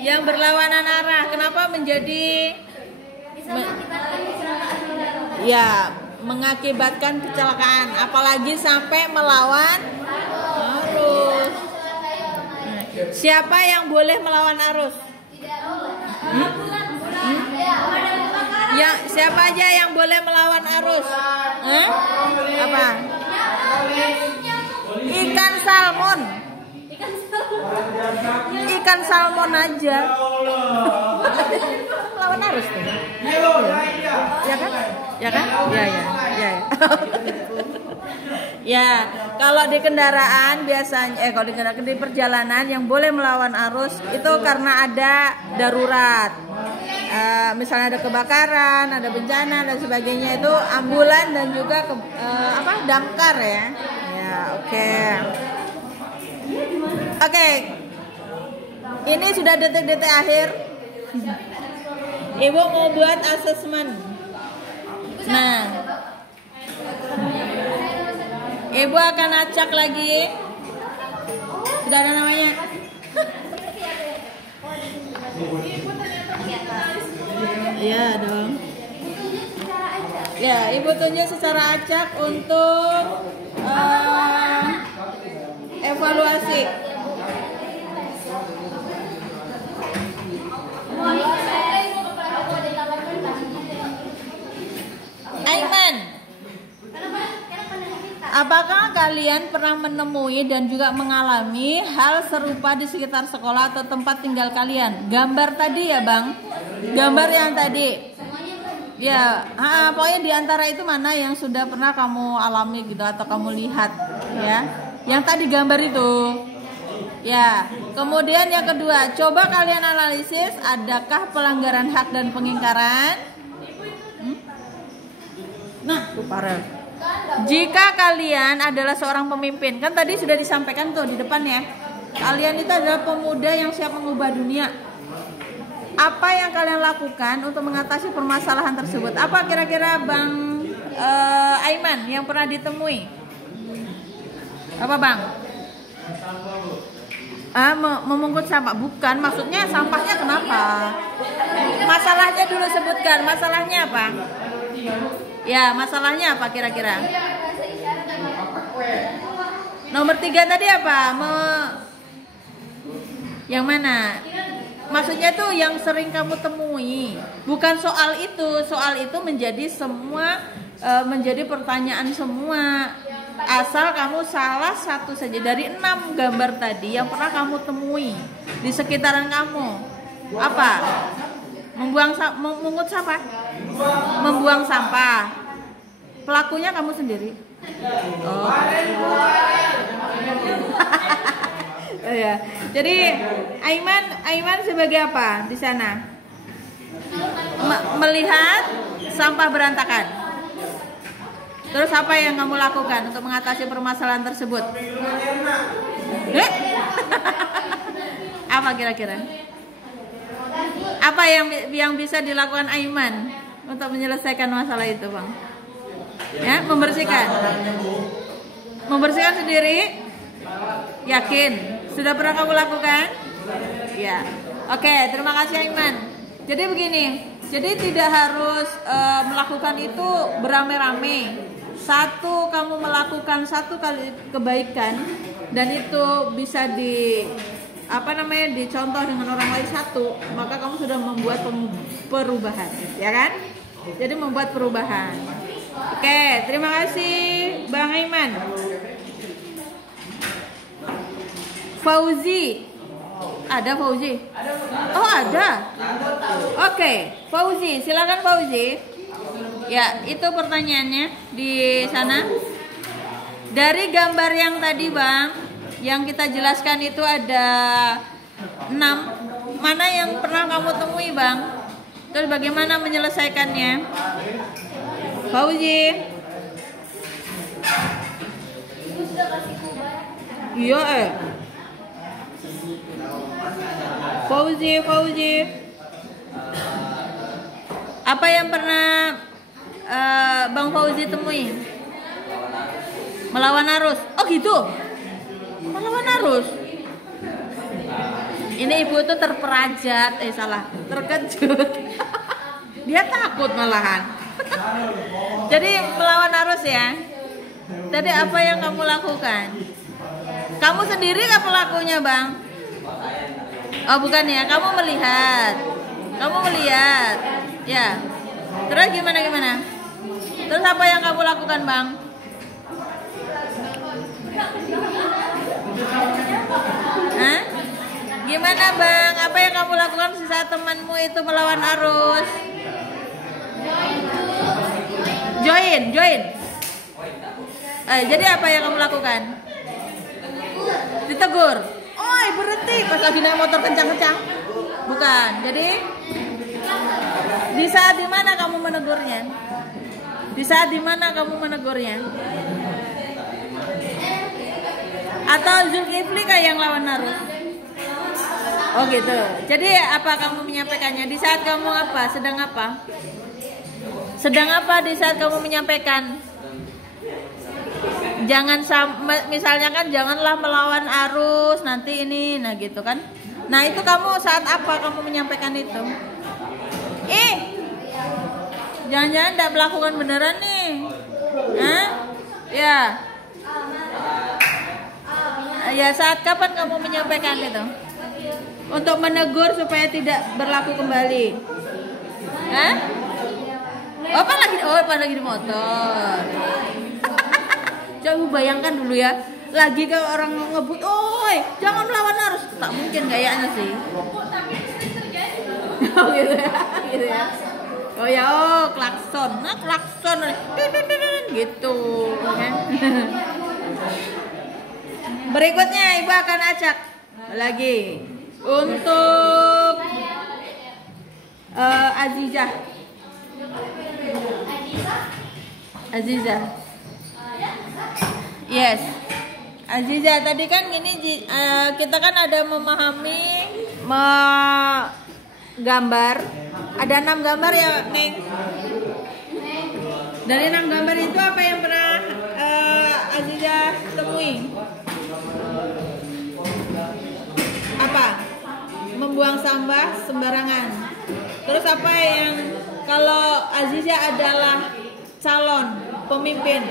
yang berlawanan arah, kenapa menjadi mengakibatkan kecelakaan, apalagi sampai melawan arus. Siapa yang boleh melawan arus? Ya, siapa aja yang boleh melawan arus? Apa? Ikan salmon. Ikan salmon aja. Melawan arus tuh. Ya kan? Ya kan? Ya. Ya, kalau di kendaraan biasanya kalau di perjalanan yang boleh melawan arus itu karena ada darurat. Misalnya ada kebakaran, ada bencana dan sebagainya, itu ambulan dan juga damkar ya. Ya, oke. Oke. Ini sudah detik-detik akhir. Ibu mau buat asesmen. Nah, Ibu akan acak lagi. Sudah ada namanya. Iya dong. Ya, Ibu tunjuk secara acak untuk evaluasi. Aiman, apakah kalian pernah menemui dan juga mengalami hal serupa di sekitar sekolah atau tempat tinggal kalian? Gambar tadi ya Bang, gambar yang tadi. Ya, pokoknya di antara itu mana yang sudah pernah kamu alami gitu atau kamu lihat ya? Yang tadi gambar itu. Ya, kemudian yang kedua, coba kalian analisis adakah pelanggaran hak dan pengingkaran? Nah, parah. Jika kalian adalah seorang pemimpin, kan tadi sudah disampaikan tuh di depan ya. Kalian itu adalah pemuda yang siap mengubah dunia. Apa yang kalian lakukan untuk mengatasi permasalahan tersebut? Apa kira-kira Bang Aiman yang pernah ditemui? Apa Bang? Memungut sampah bukan, maksudnya sampahnya kenapa? Masalahnya dulu sebutkan, masalahnya apa? Ya, masalahnya apa kira-kira? Nomor 3 tadi apa? Yang mana? Maksudnya tuh yang sering kamu temui. Bukan soal itu menjadi semua menjadi pertanyaan semua. Asal kamu salah satu saja dari 6 gambar tadi yang pernah kamu temui di sekitaran kamu. Apa? Memungut sampah? Membuang sampah. Pelakunya kamu sendiri. Oh. Oh ya. Jadi Aiman sebagai apa di sana? Melihat sampah berantakan. Terus apa yang kamu lakukan untuk mengatasi permasalahan tersebut? Apa kira-kira? Apa yang bisa dilakukan Aiman untuk menyelesaikan masalah itu, Bang? Ya, membersihkan. Membersihkan sendiri? Yakin? Sudah pernah kamu lakukan? Ya. Oke, terima kasih Aiman. Jadi begini, jadi tidak harus melakukan itu beramai-ramai. Satu kamu melakukan satu kali kebaikan dan itu bisa dicontoh dengan orang lain satu, maka kamu sudah membuat perubahan, ya kan? Jadi membuat perubahan. Oke, terima kasih Bang Aiman. Fauzi. Ada Fauzi? Oh, ada. Oke, Fauzi, silakan Fauzi. Ya, itu pertanyaannya di sana. Dari gambar yang tadi, Bang, yang kita jelaskan itu ada 6. Mana yang pernah kamu temui, Bang? Terus bagaimana menyelesaikannya? Fauzi. Iya, Fauzi. Apa yang pernah Bang Fauzi temui? Melawan arus. Oh gitu. Melawan arus. Ini ibu tuh terperajat, terkejut. Dia takut malahan. Jadi melawan arus ya. Tadi apa yang kamu lakukan? Kamu sendiri nggak pelakunya, Bang? Oh bukan ya, kamu melihat. Ya. Terus gimana? Terus apa yang kamu lakukan, Bang? Hah? Gimana, Bang? Apa yang kamu lakukan saat temanmu itu melawan arus? Join. Jadi apa yang kamu lakukan? Ditegur. Oi, berhenti pas lagi naik motor kencang-kencang. Bukan. Jadi di saat dimana kamu menegurnya? Atau Zulkifli kayak yang lawan arus? Oh gitu. Jadi apa kamu menyampaikannya? Di saat kamu apa? Sedang apa di saat kamu menyampaikan? Jangan misalnya kan janganlah melawan arus nanti ini, nah gitu kan. Nah itu kamu saat apa kamu menyampaikan itu? Jangan-jangan tidak melakukan beneran nih. Hah? Ya saat kapan kamu menyampaikan itu? Untuk menegur supaya tidak berlaku kembali. Hah? Apa lagi di motor. Coba bayangkan dulu ya, lagi ke orang ngebut, oi jangan melawan arus, tak mungkin kayaknya sih. Oh gitu ya. Klakson, gitu. Kan? Berikutnya Ibu akan acak lagi untuk Azizah. Yes, Azizah tadi kan gini, kita kan ada memahami gambar, ada 6 gambar ya, Neng. Dari 6 gambar itu apa yang pernah Azizah temui? sampah sembarangan. Terus apa yang kalau Aziza adalah calon pemimpin,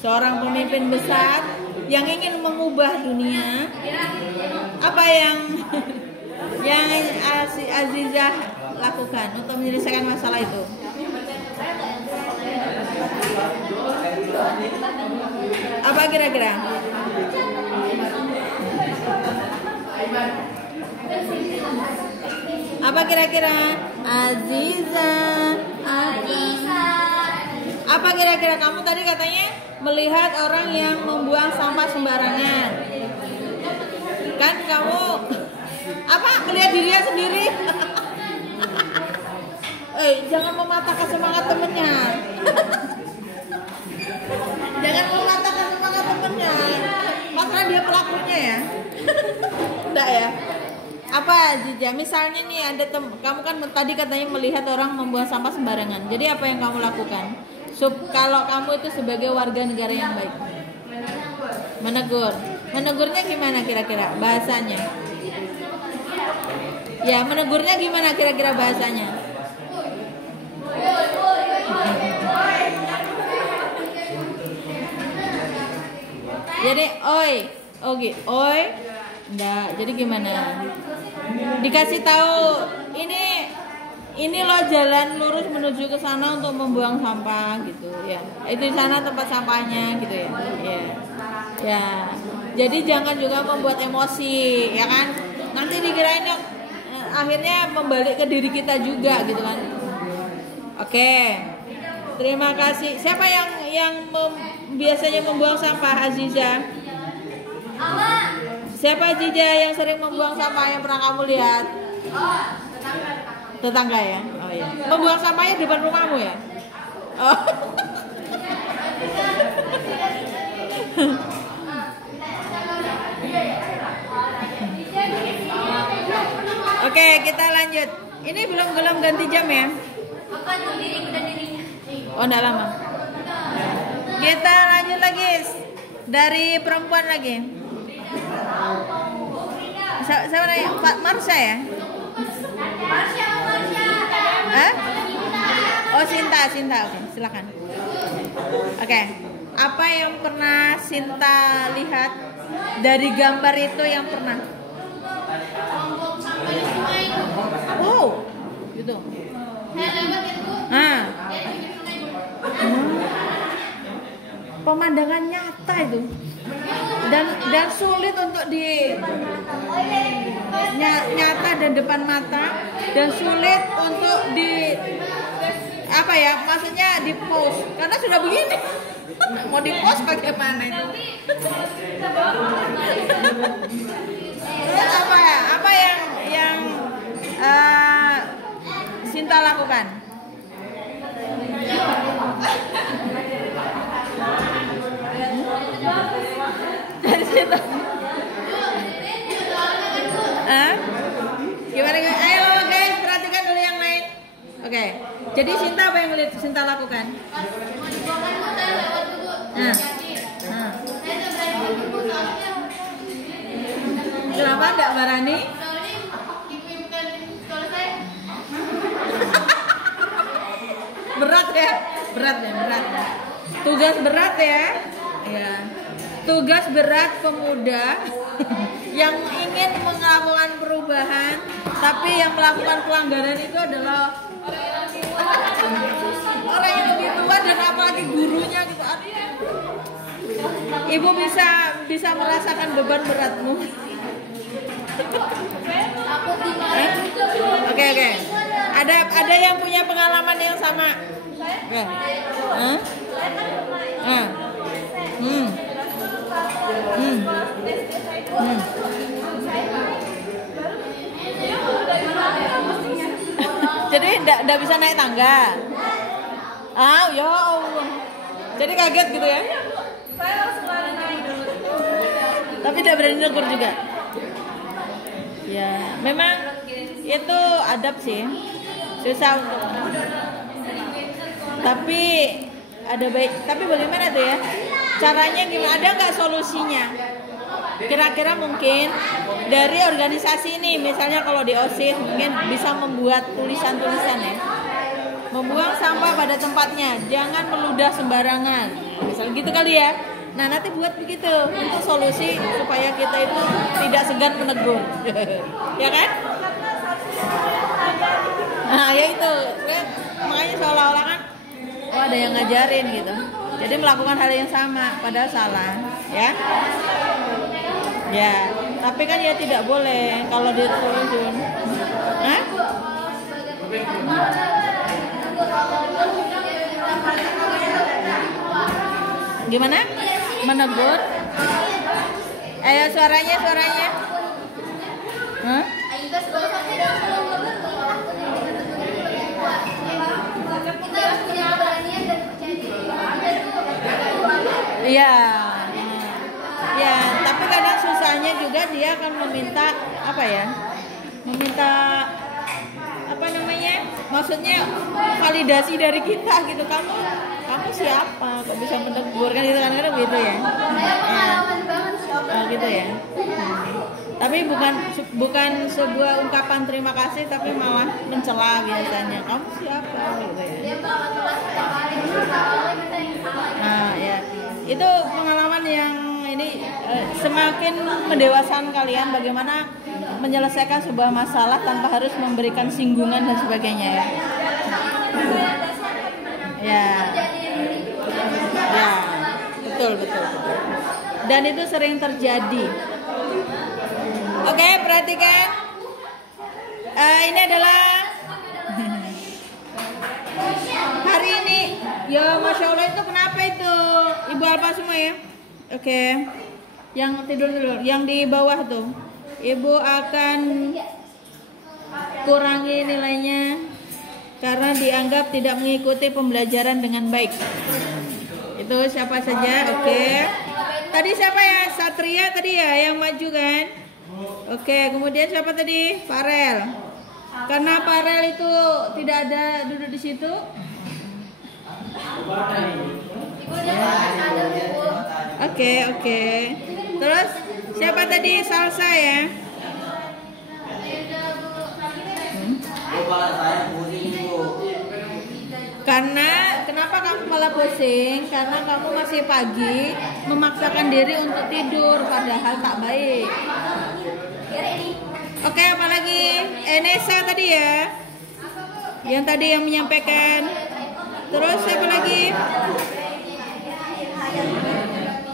seorang pemimpin besar yang ingin mengubah dunia, apa yang Aziza lakukan untuk menyelesaikan masalah itu? Apa kira-kira? Apa kira-kira? Aziza. Apa kira-kira? Kamu tadi katanya melihat orang yang membuang sampah sembarangan. Kan kamu apa? Melihat dirinya sendiri? Jangan mematahkan semangat temennya. Jangan mematahkan semangat temennya. Masalah dia pelakunya ya. Enggak ya? Apa Jija? Misalnya nih ada kamu kan tadi katanya melihat orang membuang sampah sembarangan. Jadi apa yang kamu lakukan? Kalau kamu itu sebagai warga negara yang baik, menegur. Menegurnya gimana kira-kira bahasanya? Ya, menegurnya gimana kira-kira bahasanya? Jadi oi, enggak. Jadi gimana? Dikasih tahu ini loh jalan lurus menuju ke sana untuk membuang sampah gitu ya. Itu di sana tempat sampahnya gitu ya. Ya. Ya. Jadi jangan juga membuat emosi, ya kan? Nanti dikirain akhirnya membalik ke diri kita juga gitu kan. Oke. Terima kasih. Siapa yang biasanya membuang sampah, Aziza? Siapa Aziza yang sering membuang sampah yang pernah kamu lihat? Tetangga ya? Oh iya. Membuang sampahnya depan rumahmu ya? Oh. Oke, kita lanjut. Ini belum ganti jam ya? Apa tuh diriku dan dirinya? Oh, enggak lama. Kita lanjut lagi dari perempuan lagi. Siapa nanya? Pak Marsha ya? Marsha. Hah? Oh, Sinta. Oke, silakan. Oke. Apa yang pernah Sinta lihat dari gambar itu yang pernah? Wow, gitu. Pemandangan nyata itu dan sulit untuk nyata dan depan mata dan sulit untuk maksudnya di post karena sudah begini. Mau di post bagaimana itu? Terus apa yang Sinta lakukan? Dari situ. Gimana? Ayo guys, perhatikan dulu yang lain. Oke. Jadi Sinta apa yang Sinta lakukan? Kenapa enggak berani? Berat ya? Berat. Tugas berat ya? Ya. Tugas berat pemuda yang ingin melakukan perubahan, tapi yang melakukan pelanggaran itu adalah orang yang lebih tua dan apalagi gurunya gitu. Ibu bisa merasakan beban beratmu. Oke. Ada yang punya pengalaman yang sama? Oke. Jadi enggak bisa naik tangga. Ya Allah. Jadi kaget gitu ya. Tapi tidak berani negur juga. Ya, memang itu adab sih. Susah untuk. Tapi ada baik. Tapi bagaimana tuh ya? Caranya gimana? Ada nggak solusinya? kira-kira mungkin dari organisasi ini, misalnya kalau di OSIS mungkin bisa membuat tulisan-tulisan ya, membuang sampah pada tempatnya, jangan meludah sembarangan, misal gitu kali ya. Nah nanti buat begitu untuk solusi supaya kita itu tidak segan menegur, ya kan? Nah ya itu, makanya seolah-olah kan, oh ada yang ngajarin gitu. Jadi melakukan hal yang sama, padahal salah, ya. Ya, tapi kan ya tidak boleh kalau diturunin. Hah? Gimana? Menegur? Ayo suaranya. Hah? Iya. Ya, tapi kadang susahnya juga dia akan meminta apa ya? Meminta apa namanya? Maksudnya validasi dari kita gitu. Kamu siapa? Kok bisa menegur kan gitu kan gitu ya. Oh, gitu ya. Tapi bukan sebuah ungkapan terima kasih, tapi malah mencela biasanya. Kamu siapa gitu ya. Nah, ya. Itu pengalaman yang ini semakin mendewasakan kalian bagaimana menyelesaikan sebuah masalah tanpa harus memberikan singgungan dan sebagainya ya. Ya. Ya. Betul. Dan itu sering terjadi. Oke, perhatikan. Ini adalah hari ini. Ya, Masya Allah, itu kenapa itu? Ibu Alfa semua ya? Oke. Yang tidur dulu, yang di bawah tuh. Ibu akan kurangi nilainya karena dianggap tidak mengikuti pembelajaran dengan baik. Itu siapa saja? Oke. Tadi siapa ya? Satria tadi ya yang maju kan? Oke, kemudian siapa tadi? Farel. Karena Farel itu tidak ada duduk di situ. Oke. Terus siapa tadi? Salsa ya? Karena kenapa kamu malah pusing? Karena kamu masih pagi, memaksakan diri untuk tidur, padahal tak baik. Oke, apalagi Nesa tadi ya, yang tadi yang menyampaikan. Terus siapa lagi?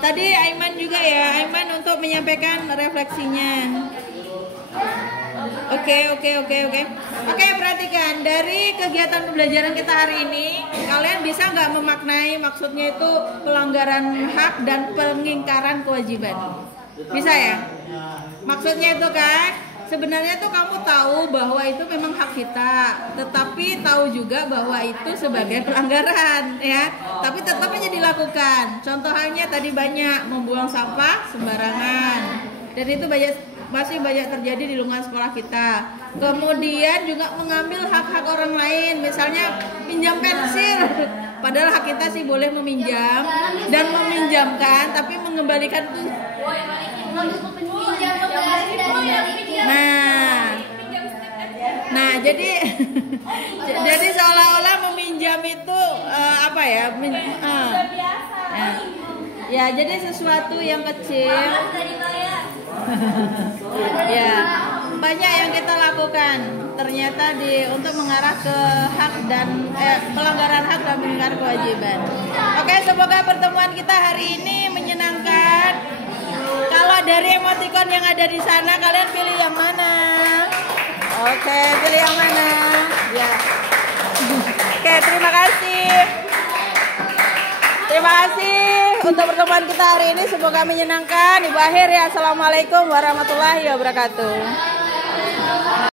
Tadi Aiman juga ya, Aiman untuk menyampaikan refleksinya. Oke, perhatikan dari kegiatan pembelajaran kita hari ini, kalian bisa nggak memaknai maksudnya itu pelanggaran hak dan pengingkaran kewajiban? Bisa ya? Maksudnya itu kan, sebenarnya tuh kamu tahu bahwa itu memang hak kita, tetapi tahu juga bahwa itu sebagai pelanggaran ya, tapi tetap aja dilakukan. Contohnya tadi banyak membuang sampah sembarangan, dan itu masih banyak terjadi di lingkungan sekolah kita. Kemudian juga mengambil hak-hak orang lain, misalnya pinjam pensil, padahal hak kita sih boleh meminjam dan meminjamkan, tapi mengembalikan tuh. Nah, jadi seolah-olah meminjam itu apa ya? Ya, jadi sesuatu yang kecil. Ya, banyak yang kita lakukan ternyata untuk mengarah ke hak dan pelanggaran hak dan pelanggaran kewajiban. Oke, semoga pertemuan kita hari ini menyenangkan. Kalau dari emoticon yang ada di sana, kalian pilih yang mana? Oke, pilih yang mana? Ya. Oke, terima kasih. Terima kasih untuk pertemuan kita hari ini. Semoga menyenangkan. Ibu akhir ya. Assalamualaikum warahmatullahi wabarakatuh.